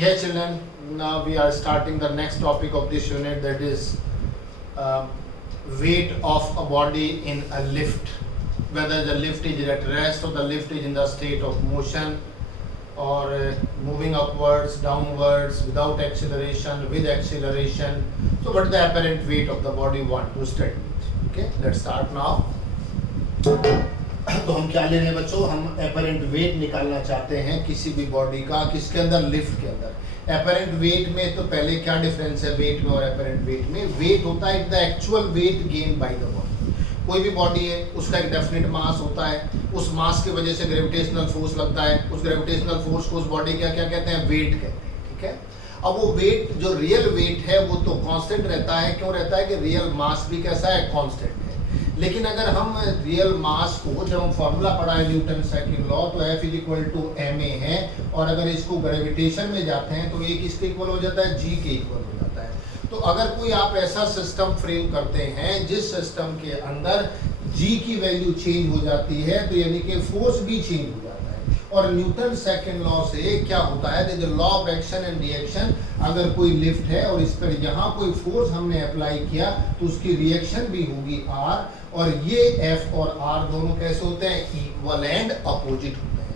Yes, children, now we are starting the next topic of this unit, that is weight of a body in a lift. Whether the lift is at rest or the lift is in the state of motion or moving upwards, downwards, without acceleration, with acceleration. So what is the apparent weight of the body we want to study? Okay, let's start now. तो हम क्या ले रहे हैं बच्चों, हम apparent wait निकालना चाहते हैं किसी भी बॉडी का, किसके अंदर, लिफ्ट के अंदर। एपरेंट वेट में तो पहले क्या डिफरेंस है वेट में और एपरेंट वेट में? वेट होता है the actual weight gain by the body. कोई भी बॉडी है उसका एक डेफिनेट मास होता है, उस मास की वजह से ग्रेविटेशनल फोर्स लगता है, उस ग्रेविटेशनल फोर्स को उस बॉडी का क्या कहते हैं, वेट कहते हैं। ठीक है, अब वो वेट जो रियल वेट है वो तो कांस्टेंट रहता है। क्यों रहता है कि रियल मास भी कैसा है, कांस्टेंट है। लेकिन अगर हम रियल मास को, जब हम फॉर्मूला पढ़ा है न्यूटन सेकंड लॉ, तो F is equal to ma है, और अगर इसको ग्रेविटेशन में जाते हैं तो ये किसके इक्वल हो जाता है, g के इक्वल हो जाता है। तो अगर कोई आप ऐसा सिस्टम फ्रेम करते हैं जिस सिस्टम के अंदर g की वैल्यू चेंज हो जाती है, तो यानी कि फोर्स भी चेंज हो जाता है। और न्यूटन सेकंड लॉ से क्या होता है, the law of action and reaction. अगर कोई लिफ्ट है और इस पर यहाँ कोई फोर्स हमने अप्लाई किया तो उसकी रिएक्शन भी होगी r, और ये F और R दोनों कैसे होते हैं, इक्वल एंड अपोजिट होते हैं।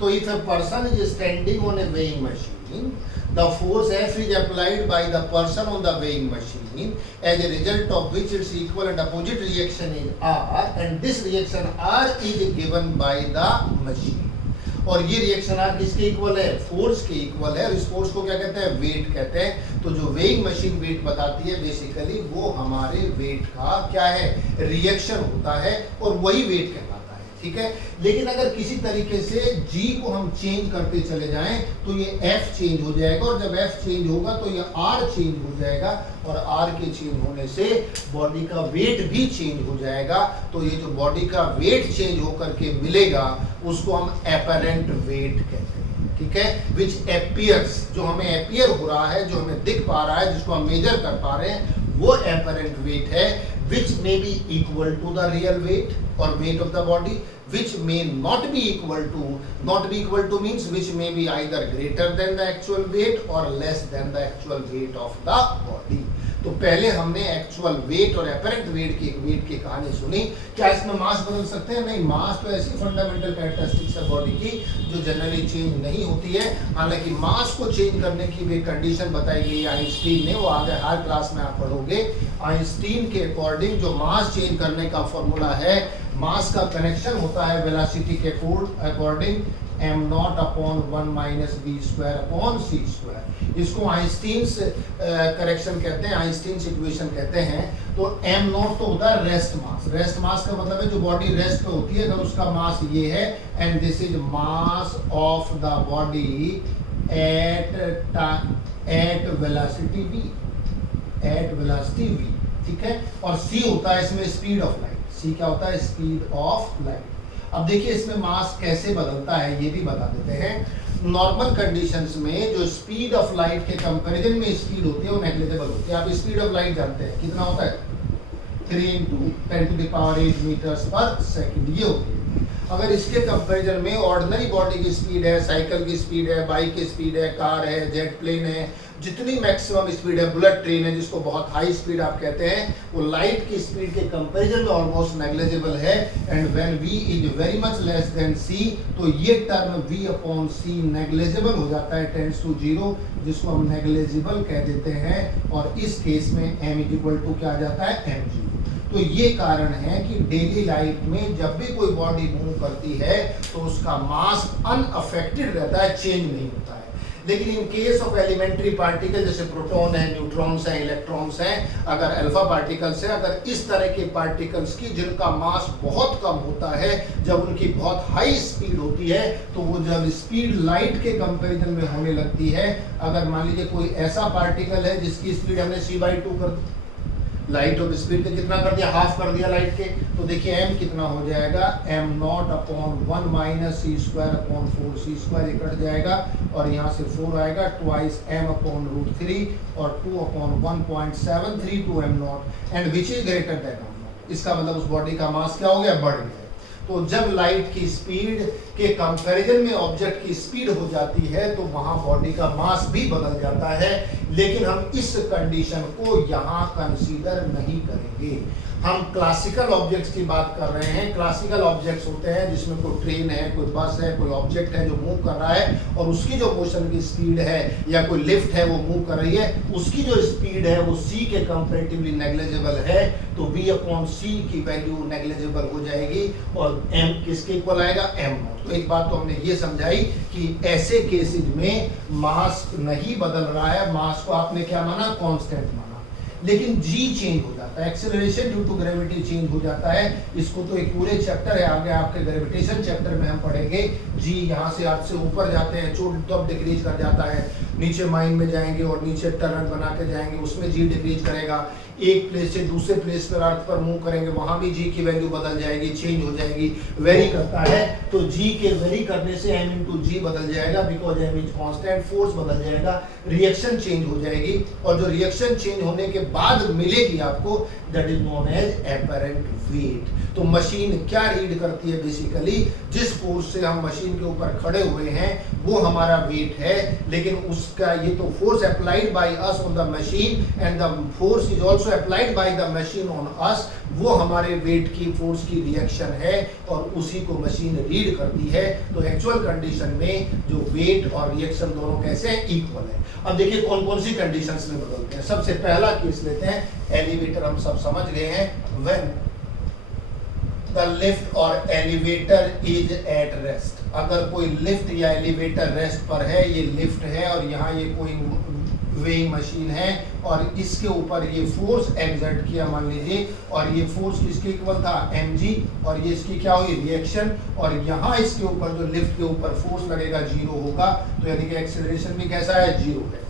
तो if a person is standing on A weighing machine, the force F is applied by the person on the weighing machine, as a result of which its equal and opposite reaction is R, and this reaction R is given by the machine। और ये reaction are किसके equal है, force के equal है, और इस force को क्या कहते हैं, वेट कहते हैं। तो जो वेइंग मशीन वेट बताती है बेसिकली वो हमारे वेट का क्या है, रिएक्शन होता है, और वही वेट कहलाता है। ठीक है, लेकिन अगर किसी तरीके से g को हम चेंज करते चले जाएं तो ये f चेंज हो जाएगा, और जब f चेंज होगा तो ये r चेंज हो जाएगा, और r के चेंज होने से बॉडी का वेट भी चेंज हो जाएगा। तो ये जो बॉडी का वेट चेंज होकर के मिलेगा उसको हम एपरेंट वेट कहते हैं। ठीक है, विच एपियर्स, जो हमें एपियर हो रहा है, जो हमें दिख पा रहा है, जिसको हम मेजर कर पा रहे हैं, वो एपरेंट वेट है, which may be equal to the real weight or weight of the body, which may not be equal to means which may be either greater than the actual weight or less than the actual weight of the body। तो पहले हमने actual wait और apparent wait की कहानी सुनी। क्या इसमें मास बदल सकते हैं? नहीं, मास तो ऐसी फंडामेंटल कैरेक्टरिस्टिक्स है बॉडी की जो जनरली चेंज नहीं होती है। हालांकि मास को चेंज करने की भी कंडीशन बताई गई आइंस्टीन ने, वो आगे हर क्लास में आप पढ़ोगे। आइंस्टीन के अकॉर्डिंग जो मास चेंज करने का फॉर्मूला है, मास का कनेक्शन होता है वेलोसिटी के according m0 upon 1 minus b square upon c square. इसको आइंस्टीन करेक्शन कहते हैं, आइंस्टीन इक्वेशन कहते हैं। तो m0 तो होता है रेस्ट मास। रेस्ट मास का मतलब है जो बॉडी रेस्ट पे होती है, अगर उसका मास ये है, and this is mass of the body at velocity v, at velocity v। ठीक है, और c होता है इसमें स्पीड ऑफ लाइट। c क्या होता है, स्पीड ऑफ लाइट। अब देखिए इसमें मास कैसे बदलता है ये भी बता देते हैं। नॉर्मल कंडीशंस में जो स्पीड ऑफ लाइट के कंपैरिजन में स्पीड होती है वो नेग्लिजिबल होती है। आप स्पीड ऑफ लाइट जानते हैं कितना होता है, 3 × 10⁸ मीटर्स पर सेकंड, ये होती है। अगर इसके कंपैरिजन में ऑर्डिनरी बॉडी की स्पीड है, साइकिल की स्पीड है, बाइक की स्पीड है, कार है, जेट प्लेन है, जितनी मैक्सिमम स्पीड है, बुलेट ट्रेन है जिसको बहुत हाई स्पीड आप कहते हैं, वो लाइट की स्पीड के कंपैरिजन में ऑलमोस्ट नेग्लिजिबल है। And when v is very much less than c, तो ये term v upon c negligible हो जाता है, टेंड्स टू 0, जिसको हम नेग्लिजिबल कह देते हैं। और इस केस में m इज इक्वल टू क्या आ जाता है, mg। तो ये कारण है कि डेली लाइफ में जब भी कोई बॉडी मूव करती है तो उसका मास अनअफेक्टेड रहता है, चेंज नहीं होता है। लेकिन in case of elementary particle जैसे प्रोटॉन है, न्यूट्रॉन्स हैं, इलेक्ट्रॉन्स हैं, अगर अल्फा पार्टिकल्स हैं, अगर इस तरह के पार्टिकल्स की जिनका मास बहुत कम होता है, जब उनकी बहुत हाई स्पीड होती है, तो वो जब स्पीड लाइट के कंपैरिजन में होने लगती है, अगर मान लीजिए कोई ऐसा पार्टिकल है जिसकी स्पीड हमने c/2 कर दी, लाइट ऑफ स्पीड का कितना कर दिया, हाफ कर दिया लाइट के, तो देखिए m कितना हो जाएगा, m0 upon 1 minus c square upon 4c square, ये कट जाएगा और यहाँ से 4 आएगा, ट्वाइस m अपॉन √3 और 2 upon 1.732 m0, and which is greater then m0। इसका मतलब उस बॉडी का मास क्या हो गया, बढ़ गया। तो जब लाइट की स्पीड के कंपैरिजन में ऑब्जेक्ट की स्पीड हो जाती है तो वहां बॉडी का मास भी बदल जाता है, लेकिन हम इस कंडीशन को यहां कंसीडर नहीं करेंगे। हम क्लासिकल ऑब्जेक्ट्स की बात कर रहे हैं। क्लासिकल ऑब्जेक्ट्स होते हैं जिसमें कोई ट्रेन है, कोई बस है, कोई ऑब्जेक्ट है जो मूव कर रहा है और उसकी जो मोशन की स्पीड है, या कोई लिफ्ट है वो मूव कर रही है, उसकी जो स्पीड है वो c के कंपैरेटिवली नेग्लिजिबल है, तो v अपॉन c की वैल्यू नेग्लिजिबल हो जाएगी और m किसके इक्वल आएगा, m। तो एक बात तो हमने ये समझाई कि ऐसे केसेज में मास नहीं बदल रहा है, मास को आपने क्या माना, कांस्टेंट माना, लेकिन g चेंज हो जाता है, acceleration due to gravity change हो जाता है। इसको तो एक पूरे चैप्टर है, आगे आपके ग्रेविटेशन चैप्टर में हम पढ़ेंगे। g यहाँ से आपसे ऊपर जाते हैं तो डिक्रीज कर जाता है, नीचे माइन में जाएंगे और नीचे टनल बना के जाएंगे, उसमें g डिक्रीज करेगा। एक प्लेस से दूसरे प्लेस पर अर्थ पर मूव करेंगे, वहां भी g की वैल्यू बदल जाएगी, चेंज हो जाएगी, वेरी करता है। तो g के वेरी करने से m इंटू जी बदल जाएगा, because m is constant, force बदल जाएगा, रिएक्शन चेंज हो जाएगी, और जो रिएक्शन चेंज होने के बाद मिलेगी आपको, that is known as apparent weight. तो मशीन क्या रीड करती है, बेसिकली जिस फोर्स से हम मशीन के ऊपर खड़े हुए हैं वो हमारा वेट है, लेकिन उसका ये तो force applied by us on the machine and the force is also applied by the machine on us, वो हमारे वेट की फोर्स की रिएक्शन है और उसी को मशीन रीड करती है। तो एक्चुअल कंडीशन में जो वेट और रिएक्शन दोनों कैसे हैं, इक्वल है। अब देखिए कौन कौन सी कंडीशंस में बदलते हैं। सबसे पहला केस लेते हैं, एलिवेटर हम सब समझ गए हैं, व्हेन द लिफ्ट और एलिवेटर इज एट रेस्ट। अगर कोई लिफ्ट या एलिवेटर रेस्ट पर है, ये लिफ्ट है और यहाँ ये कोई वेइंग मशीन है और इसके ऊपर ये फोर्स एक्सर्ट किया मान लीजिए, और ये फोर्स किसके इक्वल था, mg, और ये इसकी क्या हुई, रिएक्शन, और यहाँ इसके ऊपर जो लिफ्ट के ऊपर फोर्स लगेगा 0 होगा, तो यानी कि एक्सीलरेशन भी कैसा है, 0 है।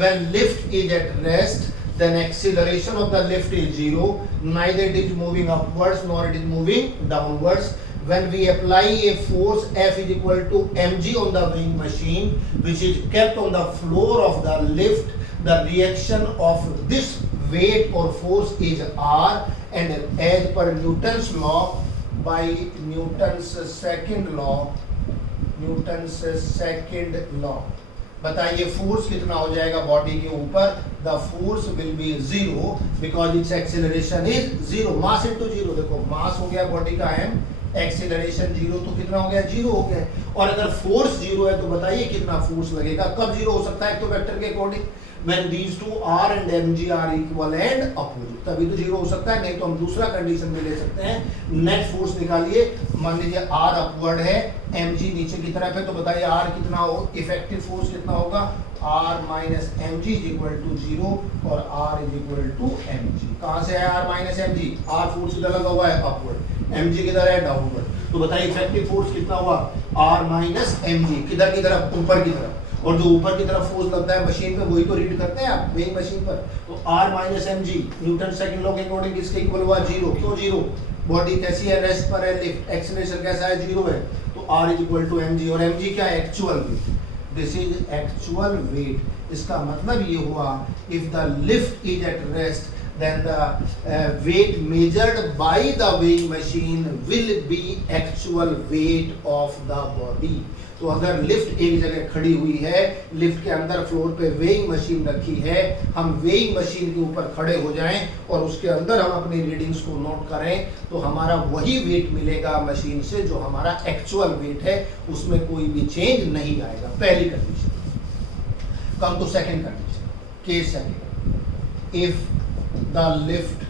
When lift is at rest, then acceleration of the lift is 0, neither it is moving upwards nor it is moving downwards. When we apply a force F is equal to mg on the weighing machine, which is kept on the floor of the lift, the reaction of this weight or force is R, and as per Newton's law, by Newton's second law, बताइए force कितना हो जाएगा body के ऊपर, the force will be 0 because it's acceleration is 0, mass into 0। देखो मास हो गया body का m, एक्सेलरेशन 0, तो कितना हो गया, 0 हो गया। और अगर फोर्स 0 है तो बताइए कितना फोर्स लगेगा, कब 0 हो सकता है, तो वेक्टर के according when these two r and mg are equal and opposite, तभी तो 0 हो सकता है, नहीं तो हम दूसरा कंडीशन में ले सकते हैं। नेट फोर्स निकालिए, मान लीजिए r अपवर्ड है, mg नीचे की तरफ है, तो बताइए r कितना हो, इफेक्टिव फोर्स कितना होगा, r minus mg is equal to 0 और r is equal to mg। कहाँ से है r minus mg, r force इधर लगा हुआ है अपवर्ड, mg किधर है डाउनवर्ड, तो बताइए इफेक्टिव फोर्स कितना हुआ, r माइनस mg, किधर की तरफ, ऊपर की तरफ, और जो ऊपर की तरफ फोर्स लगता है मशीन पे वही तो रीड करते हैं आप वेइंग मशीन पर। तो r minus mg Newton second law के अकॉर्डिंग किसके इक्वल हुआ, 0। क्यों 0, बॉडी कैसी है, रेस्ट पर है, लिफ्ट, एक्सेलरेशन कैसा है, 0 है, तो r is equal to mg, और mg क्या है, actual weight, this is actual weight. इसका मतलब ये हुआ, if the lift is at rest then the weight measured by the weighing machine will be actual weight of the body। तो अगर lift एक जगह खड़ी हुई है, लिफ्ट के अंदर फ्लोर पे वेइंग मशीन रखी है, हम वेइंग मशीन के ऊपर खड़े हो जाएं और उसके अंदर हम अपनी रीडिंग्स को नोट करें, तो हमारा वही वेट मिलेगा मशीन से जो हमारा एक्चुअल वेट है, उसमें कोई भी चेंज नहीं आएगा। पहली condition. Come to second condition, case second, if the lift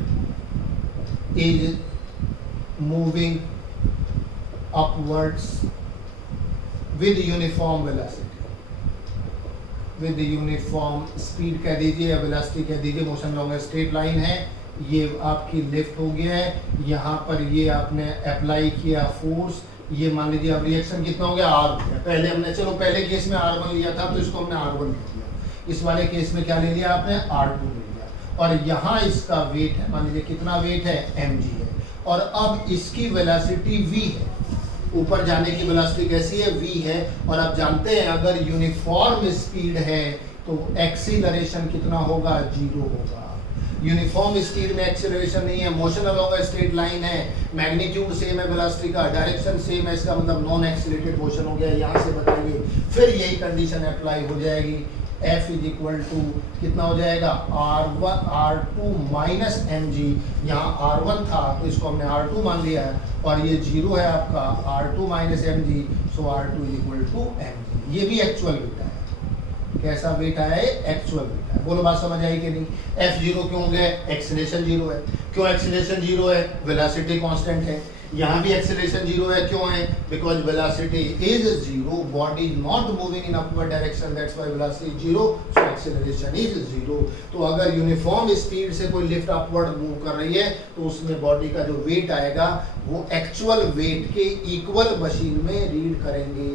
is moving upwards with uniform velocity, with uniform speed कह दीजिए या velocity कह दीजिए, मोशन लॉन्ग स्ट्रेट लाइन है, ये आपकी लिफ्ट हो गया है, यहाँ पर ये आपने अप्लाई किया फोर्स, ये मान लीजिए अब रिएक्शन कितना हो गया, R हो गया। पहले हमने, चलो पहले केस में R1 लिया था तो इसको हमने R1 लिख लिया, इस वाले केस में क्या ले लिया आपने, R2 ले लिया, और यहाँ इसका वेट है, मान लीजिए कितना वेट है, mg है, और अब इसकी वेलोसिटी v है, ऊपर जाने की वेलोसिटी कैसी है, v है, और आप जानते हैं अगर यूनिफॉर्म स्पीड है तो एक्सीलरेशन कितना होगा, 0 होगा। यूनिफॉर्म स्पीड में एक्सेलरेशन नहीं है, मोशन अलोंग स्ट्रेट लाइन है, मैग्नीट्यूड सेम है वेलोसिटी का, डायरेक्शन सेम है, इसका मतलब नॉन एक्सीलरेटेड मोशन हो गया। यहाँ से बताइए फिर यही कंडीशन अप्लाई हो जाएगी, F इज इक्वल टू कितना हो जाएगा R1 R2 माइनस mg, यहाँ R1 था तो इसको हमने R2 मान लिया है, और ये 0 है आपका R2 minus mg, so R2 is equal to mg। ये भी एक्चुअल वेट है, कैसा वेट आया है, एक्चुअल वेट है। बोलो बात समझ आई कि नहीं। F0 क्यों हो गया, एक्सीलरेशन 0 है। क्यों एक्सीलरेशन 0 है, वेलोसिटी कांस्टेंट है। यहाँ भी एक्सीलरेशन 0 है, क्यों है, because velocity is 0, body not moving in upward direction, that's why velocity 0, so acceleration is 0। तो अगर यूनिफॉर्म स्पीड से कोई लिफ्ट अपवर्ड मूव कर रही है तो उसमें बॉडी का जो वेट आएगा वो एक्चुअल वेट के इक्वल मशीन में रीड करेंगे।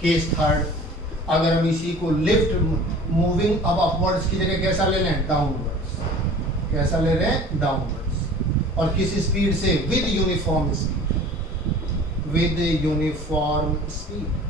केस थर्ड, अगर हम इसी को लिफ्ट मूविंग अब अपवर्ड्स की जगह कैसा ले लें, डाउनवर्ड्स, कैसा ले रहे हैं, डाउनवर्ड्स, और किस स्पीड से, with uniform speed, with uniform speed.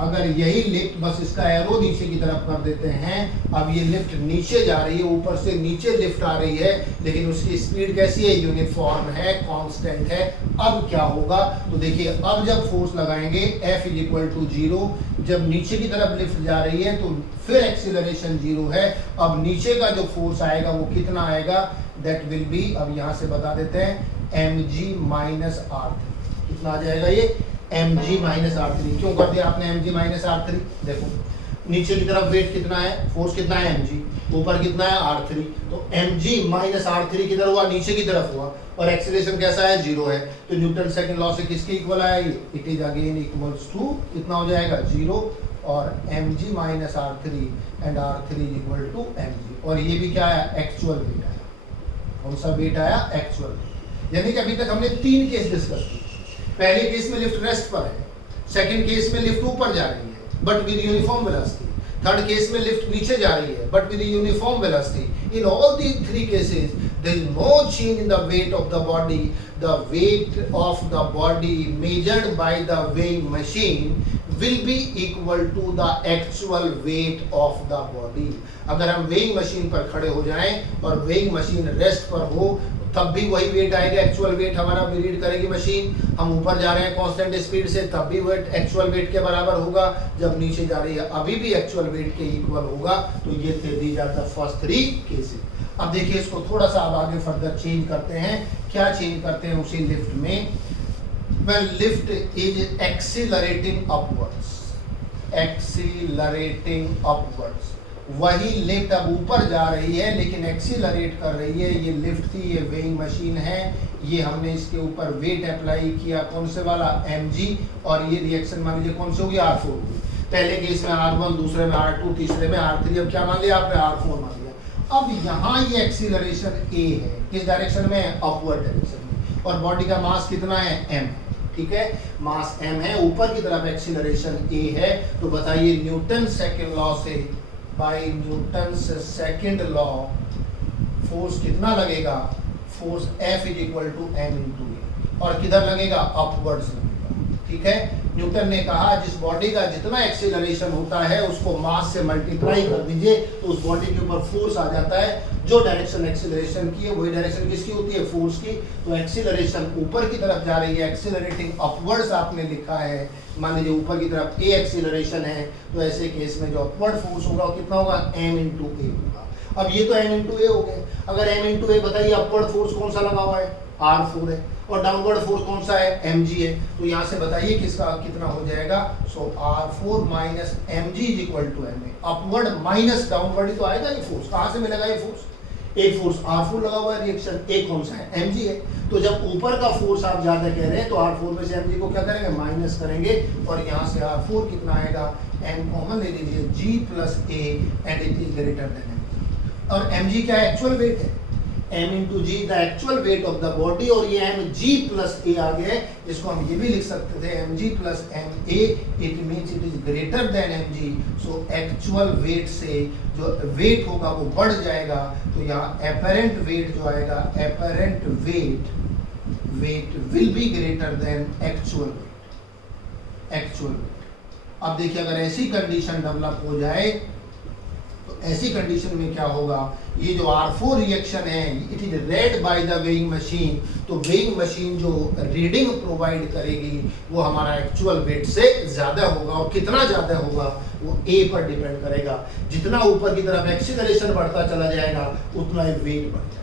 अगर यही लिफ्ट, बस इसका एरो नीचे की तरफ कर देते हैं, अब ये लिफ्ट नीचे जा रही है, ऊपर से नीचे लिफ्ट आ रही है, लेकिन उसकी स्पीड कैसी है, यूनिफॉर्म है, कांस्टेंट है। अब क्या होगा, तो देखिए अब जब फोर्स लगाएंगे F इज इक्वल टू 0, जब नीचे की तरफ लिफ्ट जा रही है तो फिर एक्सीलरेशन 0 है। अब नीचे का जो फोर्स आएगा वो कितना आएगा, दैट विल बी, अब यहाँ से बता देते हैं, mg माइनस r3। कितना आ जाएगा ये, mg माइनस r3। क्यों कर दिया आपने mg माइनस r3, देखो नीचे की तरफ वेट कितना है, फोर्स कितना है mg, ऊपर कितना है r3, तो mg माइनस r3 किधर हुआ, नीचे की तरफ हुआ, और एक्सीलरेशन कैसा है, 0 है। तो न्यूटन सेकंड लॉ से किसके इक्वल आया ये, it is again equals to कितना हो जाएगा, 0, और mg minus r3 and r3 is equal to mg। और ये भी क्या आया, एक्चुअल वेट आया। कौन सा वेट आया, एक्चुअल वेट। यानी कि अभी तक हमने 3 केस डिस्कस किए। पहले केस में लिफ्ट रेस्ट पर है, सेकंड केस में लिफ्ट ऊपर जा रही है but with uniform velocity, third case में लिफ्ट नीचे जा रही है but with uniform velocity. In all the 3 cases there is no change in the weight of the body. The weight of the body measured by the weighing machine will be equal to the actual weight of the body। अगर हम weighing machine पर खड़े हो जाएं और weighing machine rest पर हो तब भी वही वेट आएगा, एक्चुअल वेट हमारा रीड करेगी मशीन। हम ऊपर जा रहे हैं कांस्टेंट स्पीड से तब भी वेट एक्चुअल वेट के बराबर होगा, जब नीचे जा रही है अभी भी एक्चुअल वेट के इक्वल होगा। तो ये थे दी जाता फर्स्ट 3 केसेस। अब देखिए इसको थोड़ा सा अब आगे फर्दर चेंज करते हैं। क्या चेंज करते हैं उसी लिफ्ट में, when lift is accelerating upwards, accelerating upwards, वही लिफ्ट अब ऊपर जा रही है लेकिन एक्सीलरेट कर रही है। ये लिफ्ट थी, ये वेइंग मशीन है, ये हमने इसके ऊपर वेट अप्लाई किया, कौन से वाला, mg, और ये रिएक्शन मान लीजिए कौन से होगी, R4 होगी। पहले केस में R1, दूसरे में R2, तीसरे में R3, अब क्या मान लिया आपने, R4 मान लिया। अब यहाँ ये एक्सीलरेशन a है, किस डायरेक्शन में, अपवर्ड डायरेक्शन में, और बॉडी का मास कितना है, m, ठीक है, मास m है, ऊपर की तरफ एक्सीलरेशन a है। तो बताइए न्यूटन सेकंड लॉ से, by Newton second law force कितना लगेगा, force F is equal to m into A, और किधर लगेगा, अपवर्ड्स लगेगा। ठीक है, न्यूटन ने कहा जिस बॉडी का जितना एक्सीलरेशन होता है उसको मास से मल्टीप्लाई कर दीजिए तो उस बॉडी के ऊपर फोर्स आ जाता है। जो डायरेक्शन एक्सीलरेशन की है वही डायरेक्शन किसकी होती है, फोर्स की। तो एक्सीलरेशन ऊपर की तरफ जा रही है, एक्सीलरेटिंग अपवर्ड्स आपने लिखा है, मान लीजिए ऊपर की तरफ a एक्सीलरेशन है, तो ऐसे केस में जो अपवर्ड फोर्स होगा वो कितना होगा, m इंटू ए होगा। अब ये तो m इंटू ए हो गए। अगर m इंटू ए बताइए अपवर्ड फोर्स कौन सा लगा हुआ है, R4 है, और डाउनवर्ड फोर्स कौन सा है, mg है। तो यहाँ से बताइए किसका कितना हो जाएगा, so R4 minus mg is equal to ma। Upward minus downward ही तो आएगा ये फोर्स, कहाँ से मिलेगा ये फोर्स, एक फोर्स R4 लगा हुआ है रिएक्शन, एक कौन सा है, mg है। तो जब ऊपर का फोर्स आप ज्यादा कह रहे हैं तो R4 में से mg को क्या करेंगे, माइनस करेंगे, और यहाँ से R4 कितना आएगा, m कॉमन ले लीजिए, g plus a and it is greater than mg। और mg क्या है, एक्चुअल वेट है, m into g the actual weight of the body, और ये mg प्लस a आ गया है। इसको हम ये भी लिख सकते थे mg plus ma, it means it is greater than mg। So actual wait से जो वेट होगा वो बढ़ जाएगा। तो यहाँ एपरेंट वेट जो आएगा, apparent weight will be greater than actual wait, actual wait. अब देखिए अगर ऐसी कंडीशन डेवलप हो जाए तो ऐसी कंडीशन में क्या होगा, ये जो R4 रिएक्शन है it is red bye the weighing machine, तो वेइंग मशीन जो रीडिंग प्रोवाइड करेगी वो हमारा एक्चुअल वेट से ज्यादा होगा, और कितना ज्यादा होगा वो A पर डिपेंड करेगा। जितना ऊपर की तरफ एक्सीलरेशन बढ़ता चला जाएगा उतना ही वेट बढ़ जाएगा।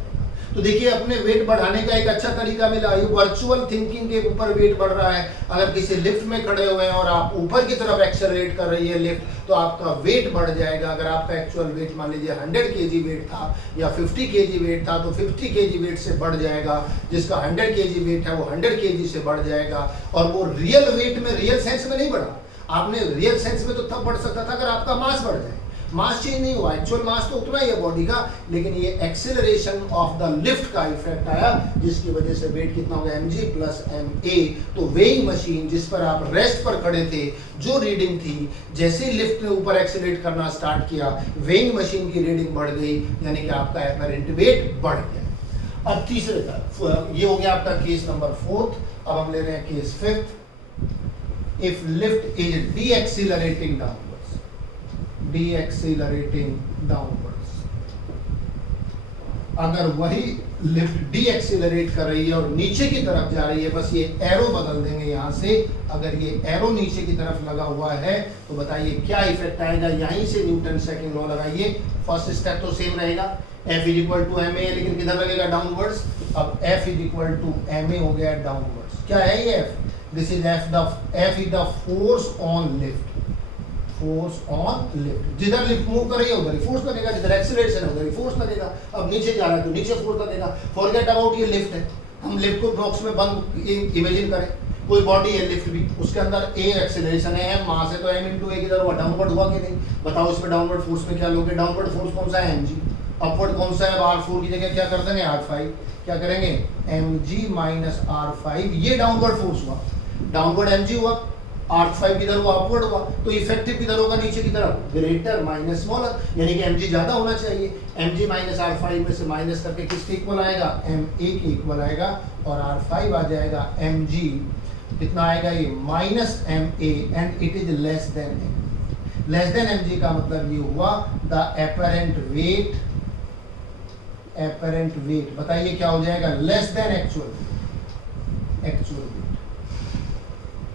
तो देखिए अपने वेट बढ़ाने का एक अच्छा तरीका मिला, ये वर्चुअल थिंकिंग के ऊपर वेट बढ़ रहा है। अगर किसी लिफ्ट में खड़े हुए हैं और आप ऊपर की तरफ एक्सेलरेट कर रही है लिफ्ट, तो आपका वेट बढ़ जाएगा। अगर आपका एक्चुअल वेट मान लीजिए 100 kg वेट था या 50 kg वेट था, तो 50 kg वेट से बढ़ जाएगा। जिसका 100 kg वेट है वो 100 kg से बढ़ जाएगा। और वो रियल वेट में, रियल सेंस में नहीं बढ़ा, आपने रियल सेंस में तो तब बढ़ सकता था अगर आपका मास बढ़ जाए। मास चेंज नहीं हुआ, एक्चुअल मास तो उतना ही है बॉडी का, लेकिन ये एक्सेलरेशन ऑफ द लिफ्ट का इफेक्ट आया, जिसकी वजह से वेट कितना हो गया mg प्लस ma। तो वेइंग मशीन जिस पर आप रेस्ट पर खड़े थे, जो रीडिंग थी, जैसे ही लिफ्ट ने ऊपर एक्सेलरेट करना स्टार्ट किया, वेइंग मशीन की रीडिंग बढ़ गई, यानी कि आपका एपरेंट वेट बढ़ गया। अब तीसरे का ये हो गया आपका केस नंबर 4। अब हम ले रहे हैं case 5। If lift is decelerating downwards, अगर वही लिफ्ट डीएक्सीलरेट कर रही है और नीचे की तरफ जा रही है, बस ये एरो बदल देंगे यहाँ से। अगर ये एरो नीचे की तरफ लगा हुआ है तो बताइए क्या इफेक्ट आएगा। यहीं से न्यूटन सेकंड लॉ लगाइए। फर्स्ट स्टेप तो सेम रहेगा, F is equal to ma, लेकिन किधर लगेगा, डाउनवर्ड्स। अब F is equal to ma हो गया डाउनवर्ड्स। क्या है ये F? This is F is the force on lift, force on lift. जिधर लिफ्ट मूव कर रही है उधर ही फोर्स लगेगा, जिधर एक्सीलरेशन है उधर ही फोर्स लगेगा। अब नीचे जा रहा है तो नीचे फोर्स लगेगा। फॉरगेट अबाउट ये लिफ्ट है, हम लिफ्ट को बॉक्स में बंद इमेजिन करें। कोई बॉडी है लिफ्ट भी, उसके अंदर a एक्सीलरेशन है, m मास है, तो m इंटू a किधर हुआ, डाउनवर्ड हुआ कि नहीं? बताओ इसमें डाउनवर्ड फोर्स में क्या लोगे? डाउनवर्ड फोर्स कौन सा है, mg। अपवर्ड कौन सा है, r4 की जगह क्या कर देंगे, r5। क्या करेंगे, mg माइनस r5, ये डाउनवर्ड फोर्स हुआ। डाउनवर्ड mg हुआ, R5 किधर हुआ, अपवर्ड हुआ। तो इफेक्टिव किधर होगा, नीचे की तरफ, ग्रेटर माइनस स्मॉलर, यानी कि mg ज्यादा होना चाहिए। mg माइनस r5 में से माइनस करके किसके इक्वल आएगा, ma के इक्वल आएगा, और r5 आ जाएगा mg कितना आएगा, ये minus ma, and it is less than m। Less than mg का मतलब ये हुआ द एपरेंट वेट, बताइए क्या हो जाएगा, less than actual wait,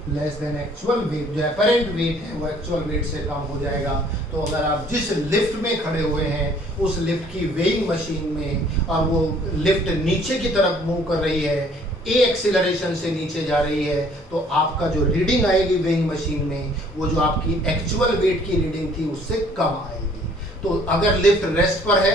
less than actual wait. जो एपरेंट वेट है वो एक्चुअल वेट से कम हो जाएगा। तो अगर आप जिस लिफ्ट में खड़े हुए हैं उस लिफ्ट की वेइंग मशीन में, और वो लिफ्ट नीचे की तरफ मूव कर रही है, ए एक्सीलरेशन से नीचे जा रही है, तो आपका जो रीडिंग आएगी वेइंग मशीन में, वो जो आपकी एक्चुअल वेट की रीडिंग थी उससे कम आएगी। तो अगर लिफ्ट रेस्ट पर है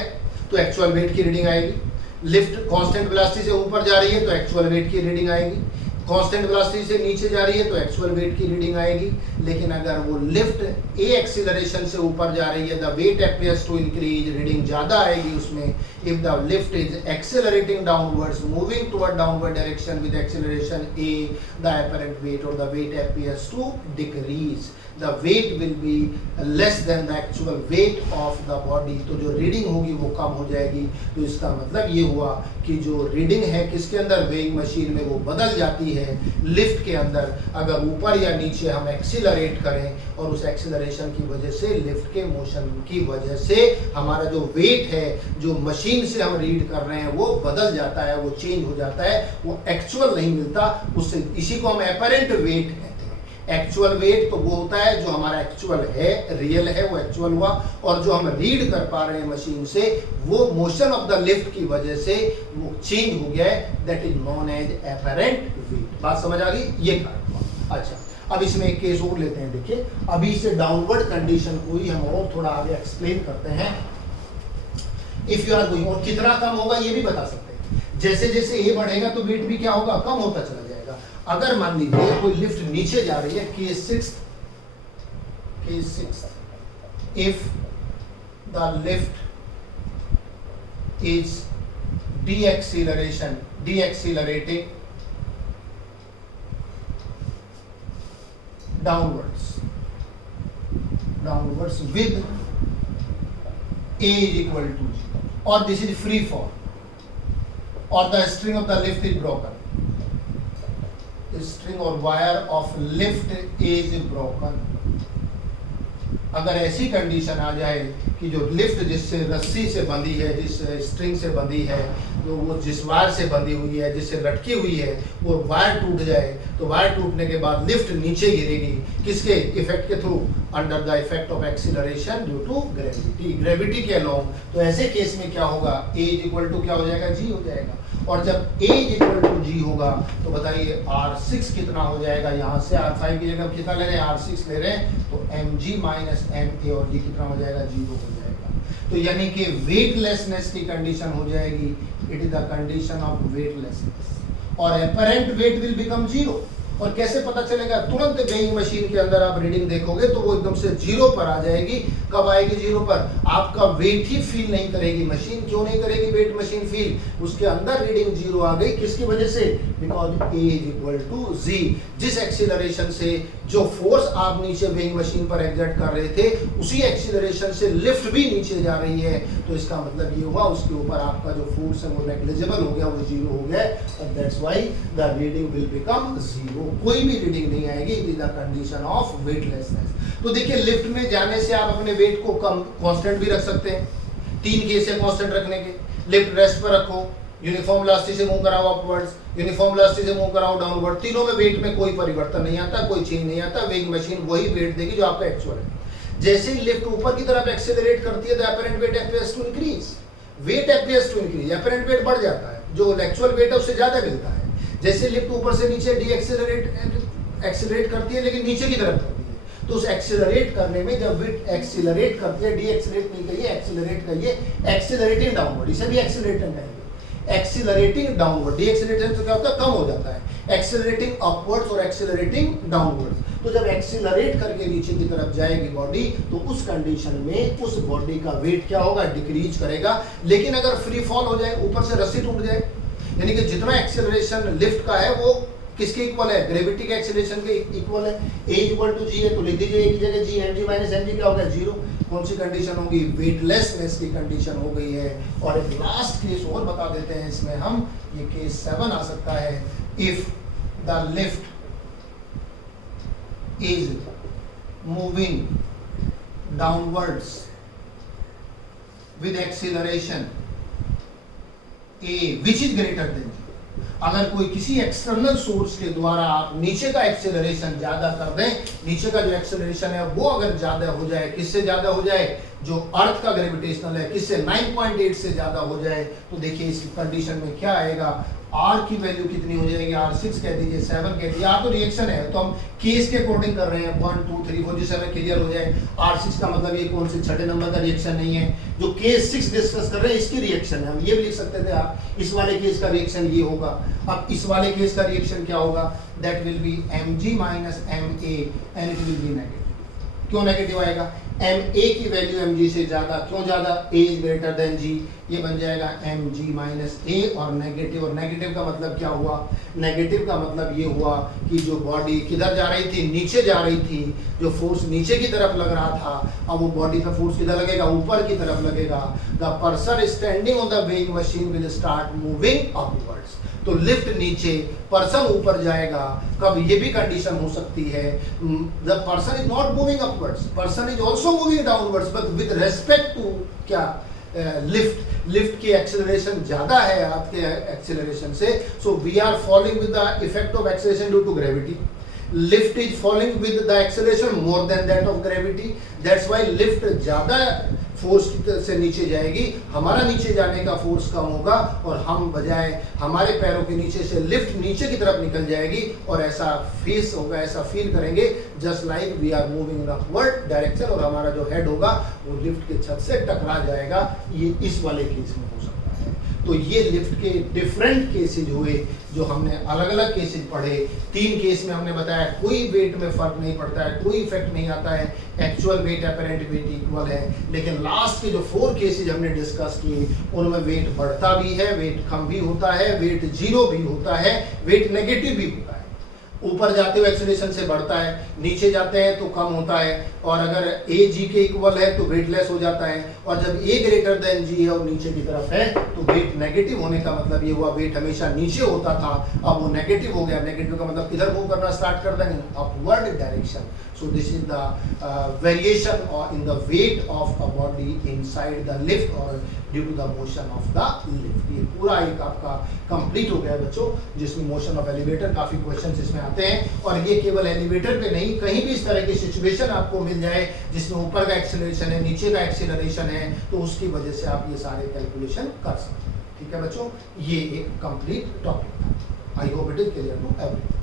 तो एक्चुअल वेट की रीडिंग आएगी। लिफ्ट कांस्टेंट वेलोसिटी से ऊपर जा रही है तो एक्चुअल वेट की रीडिंग आएगी। कांस्टेंट वेलोसिटी से नीचे जा रही है तो एक्चुअल वेट की रीडिंग आएगी। लेकिन अगर वो लिफ्ट ए एक्सीलरेशन से ऊपर जा रही है, the weight appears to increase, reading ज्यादा आएगी उसमें। If the lift is accelerating downwards, moving toward downward direction with acceleration A, the apparent weight और the weight appears to decrease, the weight will be less than the actual weight of the body। तो जो reading होगी वो कम हो जाएगी। तो इसका मतलब ये हुआ कि जो रीडिंग है किसके अंदर, वेइंग मशीन में, वो बदल जाती है लिफ्ट के अंदर। अगर ऊपर या नीचे हम एक्सीलरेट करें और उस एक्सीलरेशन की वजह से, लिफ्ट के मोशन की वजह से हमारा जो वेट है, जो मशीन से हम रीड कर रहे हैं, वो बदल जाता है, वो चेंज हो जाता है, वो एक्चुअल नहीं मिलता उससे। इसी को हम एपरेंट वेट कहते हैं। एक्चुअल वेट तो वो होता है जो हमारा एक्चुअल है, रियल है, वो एक्चुअल हुआ, और जो हम रीड कर पा रहे हैं मशीन से, वो मोशन ऑफ द लिफ्ट की वजह से वो चेंज हो गया है, that is known as apparent weight. बात समझ आ गई, ये कारण हुआ। अच्छा, अब इसमें एक केस और लेते हैं। देखिए अभी इसे डाउनवर्ड कंडीशन को ही हम और थोड़ा आगे एक्सप्लेन करते हैं। इफ यू आर गोइंग, और कितना कम होगा ये भी बता सकते हैं। जैसे जैसे ए बढ़ेगा तो वेट भी क्या होगा, कम होता चला जाएगा। अगर मान लीजिए कोई लिफ्ट नीचे जा रही है, case 6, if the lift is decelerating downwards with a is equal to 0, or this is free fall, or the string of the lift is broken, the string or wire of lift is broken, अगर ऐसी condition आ जाए कि जो lift जिससे रस्सी से बंधी है, जिस स्ट्रिंग से बंधी है, जो वो जिस वायर से बंधी हुई है, जिससे लटकी हुई है, वो वायर टूट जाए, तो वायर टूटने के बाद लिफ्ट नीचे गिरेगी, किसके इफेक्ट के through? Under the effect of acceleration due to gravity, gravity के अलोंग। तो ऐसे केस में क्या होगा? ए इज इक्वल टू क्या हो जाएगा? जी हो जाएगा। और जब ए इज इक्वल टू जी होगा तो बताइए R6 कितना हो जाएगा? यहाँ से R5 की जगह कितना ले रहे हैं? R6 ले रहे हैं, तो mg माइनस ma और g कितना हो जाएगा? 0 हो जाएगा। तो यानी कि वेटलेसनेस की कंडीशन हो जाएगी, it is the condition of weightlessness, और अपरेंट वेट विल बिकम 0। और कैसे पता चलेगा? तुरंत वेइंग मशीन के अंदर आप रीडिंग देखोगे तो वो एकदम से 0 पर आ जाएगी। कब आएगी 0 पर? आपका वेट ही फील नहीं करेगी मशीन। क्यों नहीं करेगी वेट मशीन फील? उसके अंदर रीडिंग 0 आ गई। किसकी वजह से? Because A is equal to G. जिस एक्सीलरेशन से जो फोर्स आप नीचे वेइंग मशीन पर एग्जर्ट कर रहे थे, उसी एक्सीलरेशन से लिफ्ट भी नीचे जा रही है, तो इसका मतलब ये हुआ उसके ऊपर आपका जो फोर्स है वो नेग्लिजिबल हो गया, वो 0 हो गया, और that's why the reading will become 0। कोई भी रीडिंग नहीं आएगी। It is the condition of weightlessness. तो देखिए, लिफ्ट में जाने से आप अपने वेट को कम कांस्टेंट भी रख सकते हैं। 3 केस है कांस्टेंट रखने के। लिफ्ट रेस्ट पर रखो, यूनिफॉर्म वेलोसिटी से मूव कराओ अपवर्ड्स, यूनिफॉर्म वेलोसिटी से मूव कराओ डाउनवर्ड। तीनों में वेट में कोई परिवर्तन नहीं आता, कोई चेंज नहीं आता। वेइंग मशीन वही वेट देगी जो आपका एक्चुअल है। जैसे ही लिफ्ट ऊपर की तरफ एक्सेलरेट करती है, the apparent weight appears to increase. Weight appears to increase, apparent weight बढ़ जाता है, जो एक्चुअल वेट है उससे ज्यादा मिलता है। जैसे लिफ्ट ऊपर से नीचे एक्सेलरेट करती है, लेकिन नीचे की तरफ करती है, तो उस एक्सेलरेट करने में जब वेट एक्सेलरेट करती है, डी एक्सेलरेट नहीं कहिए, एक्सेलरेट कहिए, एक्सेलरेटिंग डाउनवर्ड, इसे भी एक्सेलरेटिंग कहेंगे। एक्सेलरेटिंग डाउनवर्ड, डी एक्सेलरेटिंग से क्या होता है? कम हो जाता है। एक्सेलरेटिंग अपवर्ड्स और एक्सेलरेटिंग डाउनवर्ड्स। तो जब एक्सेलरेट करके नीचे की तरफ जाएगी बॉडी, तो उस कंडीशन में उस बॉडी का वेट क्या होगा? डिक्रीज करेगा। लेकिन अगर फ्री फॉल हो जाए, ऊपर से रस्सी टूट जाए, यानी कि जितना एक्सेलरेशन लिफ्ट का है वो किसके इक्वल है? ग्रेविटी के एक्सेलरेशन के इक्वल है। A इक्वल टू जी है, तो लिख दीजिए एक जगह जी, mg माइनस mg क्या हो गया? 0। कौन सी कंडीशन होगी? वेटलेसनेस की कंडीशन हो गई है। और एक लास्ट केस और बता देते हैं इसमें हम, ये केस 7 आ सकता है। If the lift is moving downwards with acceleration A which is greater than G। अगर कोई किसी एक्सटर्नल सोर्स के द्वारा आप नीचे का एक्सेलरेशन ज्यादा कर दें, नीचे का जो एक्सेलरेशन है वो अगर ज्यादा हो जाए, किससे ज्यादा हो जाए? जो अर्थ का ग्रेविटेशनल है, किससे? 9.8 से ज्यादा हो जाए, तो देखिए इस कंडीशन में क्या आएगा? R की वैल्यू कितनी हो जाएगी? R6 कह दीजिए, 7 कह दीजिए। R तो रिएक्शन है, तो हम केस के अकॉर्डिंग कर रहे हैं। 1 2 3 4 जिस समय क्लियर हो जाए। R6 का मतलब ये कौन से छठे नंबर का रिएक्शन नहीं है, जो केस 6 डिस्कस कर रहे हैं इसकी रिएक्शन है। हम ये भी लिख सकते थे आप, इस वाले केस का रिएक्शन ये होगा। अब इस वाले केस का रिएक्शन क्या होगा? That will be mg minus ma and it will be negative. क्यों नेगेटिव आएगा? ma की वैल्यू mg से ज्यादा। क्यों ज्यादा? a is greater then g। ये बन जाएगा mg माइनस a, और नेगेटिव का मतलब क्या हुआ? नेगेटिव का मतलब ये हुआ कि जो बॉडी किधर जा रही थी? नीचे जा रही थी। जो फोर्स नीचे की तरफ लग रहा था, अब वो बॉडी का फोर्स किधर लगेगा? ऊपर की तरफ लगेगा। The person standing on the weighing machine will start moving upwards. तो लिफ्ट नीचे, पर्सन ऊपर जाएगा। कब? ये भी कंडीशन हो सकती है, the person is not moving upwards, person is also moving downwards, but with respect to क्या? लिफ्ट की एक्सेलरेशन ज्यादा है आपके एक्सेलरेशन से, so we are falling with the effect of acceleration due to gravity. Lift is falling with the acceleration more than that of gravity, that's why lift ज्यादा force से नीचे जाएगी, हमारा नीचे जाने का फोर्स कम होगा, और हम बजाय हमारे पैरों के नीचे से लिफ्ट नीचे की तरफ निकल जाएगी, और ऐसा फेस होगा, ऐसा फील करेंगे just like we are moving in upward direction, और हमारा जो हेड होगा वो लिफ्ट के छत से टकरा जाएगा। ये इस वाले केस में हो सकता है। तो ये लिफ्ट के डिफरेंट केसेज हुए, जो हमने अलग अलग केसेज पढ़े। 3 केस में हमने बताया कोई वेट में फर्क नहीं पड़ता है, कोई इफेक्ट नहीं आता है, actual wait apparent weight equal है। लेकिन लास्ट के जो 4 केसेज हमने डिस्कस किए, उनमें वेट बढ़ता भी है, वेट कम भी होता है, वेट 0 भी होता है, वेट नेगेटिव भी होता है। ऊपर जाते हुए एक्सेलरेशन से बढ़ता है, नीचे जाते हैं तो कम होता है, और अगर ए जी के इक्वल है तो वेट लेस हो जाता है, और जब ए ग्रेटर देन जी है और नीचे की तरफ है तो वेट नेगेटिव होने का मतलब ये हुआ वेट हमेशा नीचे होता था, अब वो नेगेटिव हो गया। नेगेटिव का मतलब किधर मूव करना स्टार्ट कर देंगे, upward direction. So this is the variation in the weight of a body inside the lift और due to the motion of the lift. ये पूरा एक आपका कंप्लीट हो गया बच्चों, जिसमें मोशन ऑफ एलिवेटर, काफी क्वेश्चंस इसमें आते हैं। और ये केवल एलिवेटर पे नहीं, कहीं भी इस तरह की सिचुएशन आपको मिल जाए जिसमें ऊपर का एक्सेलरेशन है, नीचे का एक्सेलरेशन है, तो उसकी वजह से आप ये सारे कैलकुलेशन कर सकते हैं। ठीक है बच्चों, ये एक कंप्लीट टॉपिक था। I hope it is clear to everyone.